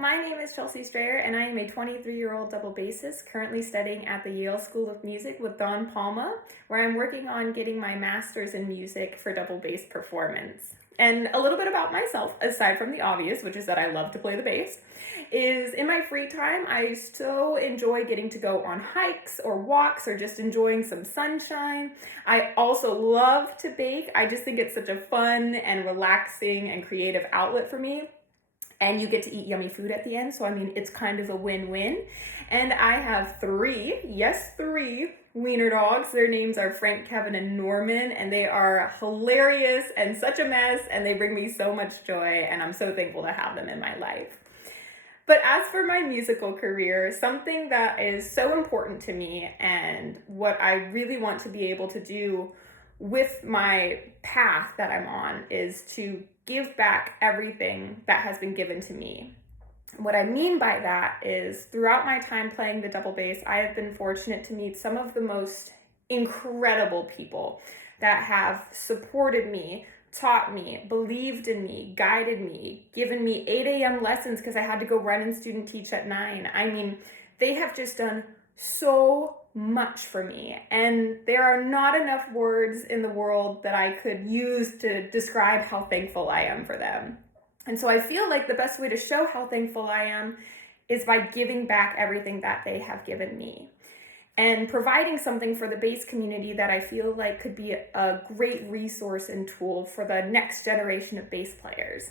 my name is Chelsea Strayer, and I am a 23-year-old double bassist currently studying at the Yale School of Music with Don Palma, where I'm working on getting my master's in music for double bass performance. And a little bit about myself, aside from the obvious, which is that I love to play the bass, is in my free time, I so enjoy getting to go on hikes or walks or just enjoying some sunshine. I also love to bake. I just think it's such a fun and relaxing and creative outlet for me. And you get to eat yummy food at the end. So, I mean, it's kind of a win-win. And I have three wiener dogs. Their names are Frank, Kevin, and Norman. And they are hilarious and such a mess. And they bring me so much joy. And I'm so thankful to have them in my life. But as for my musical career, something that is so important to me and what I really want to be able to do with my path that I'm on is to give back everything that has been given to me. What I mean by that is throughout my time playing the double bass, I have been fortunate to meet some of the most incredible people that have supported me, taught me, believed in me, guided me, given me 8 a.m. lessons because I had to go run and student teach at 9. I mean, they have just done so much for me, and there are not enough words in the world that I could use to describe how thankful I am for them. And so I feel like the best way to show how thankful I am is by giving back everything that they have given me and providing something for the bass community that I feel like could be a great resource and tool for the next generation of bass players.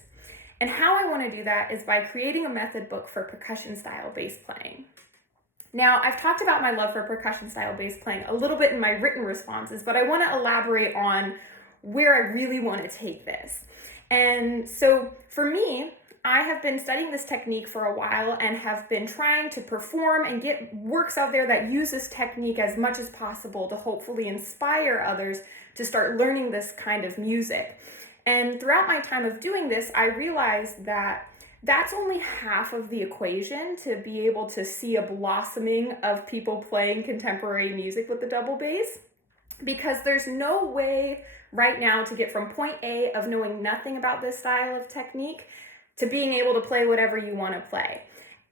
And how I want to do that is by creating a method book for percussion style bass playing. Now, I've talked about my love for percussion style bass playing a little bit in my written responses, but I want to elaborate on where I really want to take this. And so for me, I have been studying this technique for a while and have been trying to perform and get works out there that use this technique as much as possible to hopefully inspire others to start learning this kind of music. And throughout my time of doing this, I realized that that's only half of the equation to be able to see a blossoming of people playing contemporary music with the double bass, because there's no way right now to get from point A of knowing nothing about this style of technique to being able to play whatever you want to play.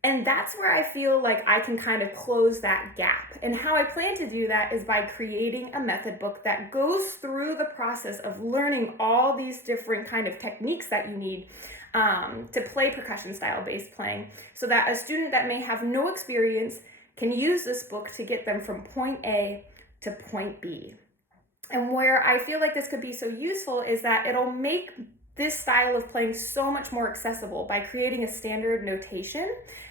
And that's where I feel like I can kind of close that gap. And how I plan to do that is by creating a method book that goes through the process of learning all these different kind of techniques that you need to play percussion style bass playing, so that a student that may have no experience can use this book to get them from point A to point B. And where I feel like this could be so useful is that it'll make this style of playing so much more accessible by creating a standard notation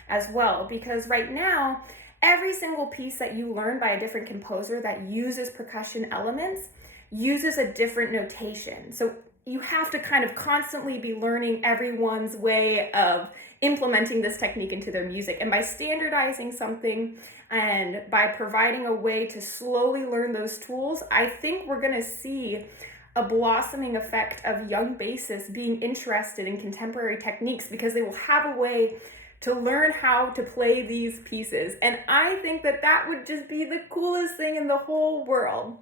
as well. Because right now, every single piece that you learn by a different composer that uses percussion elements uses a different notation. So you have to kind of constantly be learning everyone's way of implementing this technique into their music. And by standardizing something and by providing a way to slowly learn those tools, I think we're going to see a blossoming effect of young bassists being interested in contemporary techniques because they will have a way to learn how to play these pieces. And I think that that would just be the coolest thing in the whole world.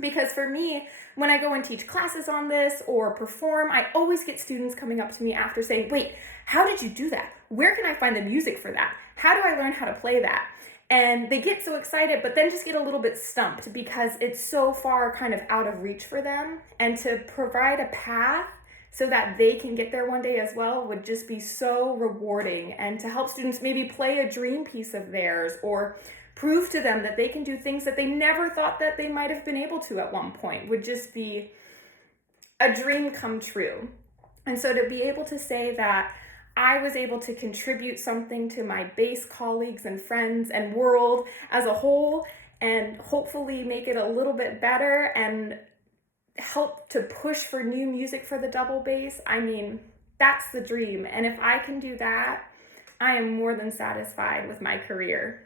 Because for me, when I go and teach classes on this or perform, I always get students coming up to me after saying, wait, how did you do that? Where can I find the music for that? How do I learn how to play that? And they get so excited, but then just get a little bit stumped because it's so far kind of out of reach for them. And to provide a path so that they can get there one day as well would just be so rewarding. And to help students maybe play a dream piece of theirs or prove to them that they can do things that they never thought that they might have been able to at one point would just be a dream come true. And so to be able to say that I was able to contribute something to my bass colleagues and friends and world as a whole and hopefully make it a little bit better and help to push for new music for the double bass, I mean, that's the dream. And if I can do that, I am more than satisfied with my career.